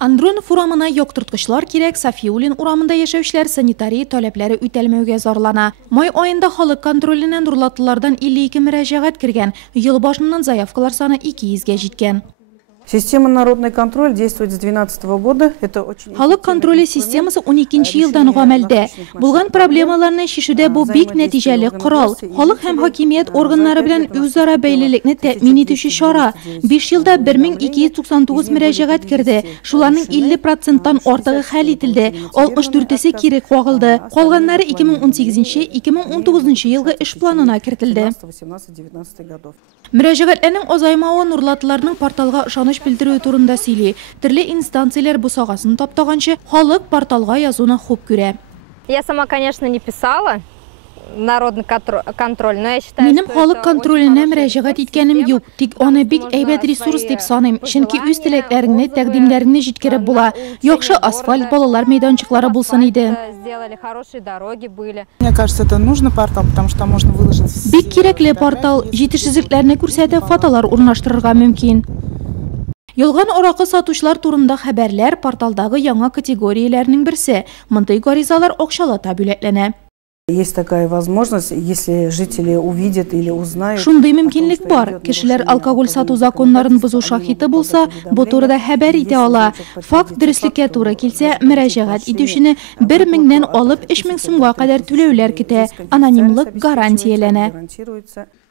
Andron uramına yoqtirtqichlar kerak, Safiulin uramında yaşayışlar sanitariya talablari o'talmauga zorlana. May oyында xalq kontrolinan rulatlardan 52 mürajaat kirgan, yıl başından zayavkalar sani 200 ga жеткен. Система народный контроль действует с 2012 года. Халық контролі системасы 12 yıldan ғамәлдә. Булган проблемаларны шешүдә бу бик нәтиҗәле корал. Халық һәм хакимият органнары белән үзара бәйлелекне тәэмин итүче чара. 5 елда 1299 мөрәҗәгать кирде. Шуларның 50%тан артыгы хәл ителде. 64се кире кагылды. Калганнары 2018-2019 елгы эш планына кертелде. Мөрәҗәгатьләрнең азаймавы нурлатларның порталга ышаныч bildirүү турында сөйли. Төрле инстанциялар бу сагасын таптаганчы, халык порталга язуны хуп күрә. Я сама, конечно, не писала народный контроль, но я считаю, Минем халык контроліне мөрәҗәгать иткәнем юк, тик аны бик әйбәт ресурс дип саныйм, чөнки үз теләкләреңне, тәкъдимләреңне җиткереп була. Яхшы асфальт, балалар мәйданчыклары булсын иде. сделали хорошие дороги были. Мне кажется, это нужный портал, потому что можно выложить. Бик кирәкле портал, җитешсезлекләрне күрсәтеп, фотолар урнаштырырга мөмкин. Ялган аракы сатучылар турында хәбәрләр порталдагы яңа категорияләрнең берсе. Мондай гаризалар акчалата бүләкләнә. Есть такая возможность, если жители увидят или узнают. Шундый мөмкинлек бар. Кешеләр алкоголь сату законнарын бузу шаһиты булса, бу турыда хәбәр итә ала. Факт дөреслеккә туры килсә, мөрәҗәгать итүчене 1000-нән алып 3000 сумга кадәр түләүләр көтә. Анонимлык гарантияләнә.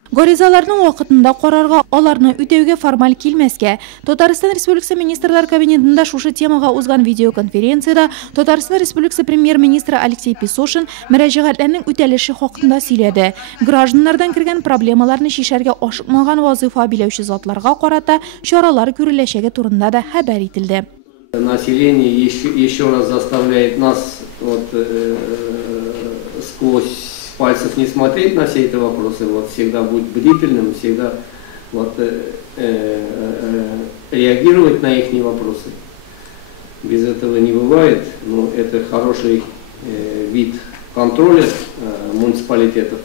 Гаризаларның вакытында карарга, аларны үтәүгә формаль килмәскә. Татарстан Республикасы министрлар кабинетында шушы темага узган видеоконференцияда Татарстан Республикасы премьер-министры Алексей Песошин мөрәҗәгатьләрнең үтәлеше хакында сөйләде. Гражданнардан кергән проблемаларны шишәргә ашыкмаган вазыйфа биләүче затларга карата чаралар күреләчәге турында да хәбәр ителде. Население еще раз заставляет нас сквозь пальцев не смотреть на все эти вопросы, всегда быть бдительным, всегда реагировать на их вопросы. Без этого не бывает, но это хороший вид контроля муниципалитетов.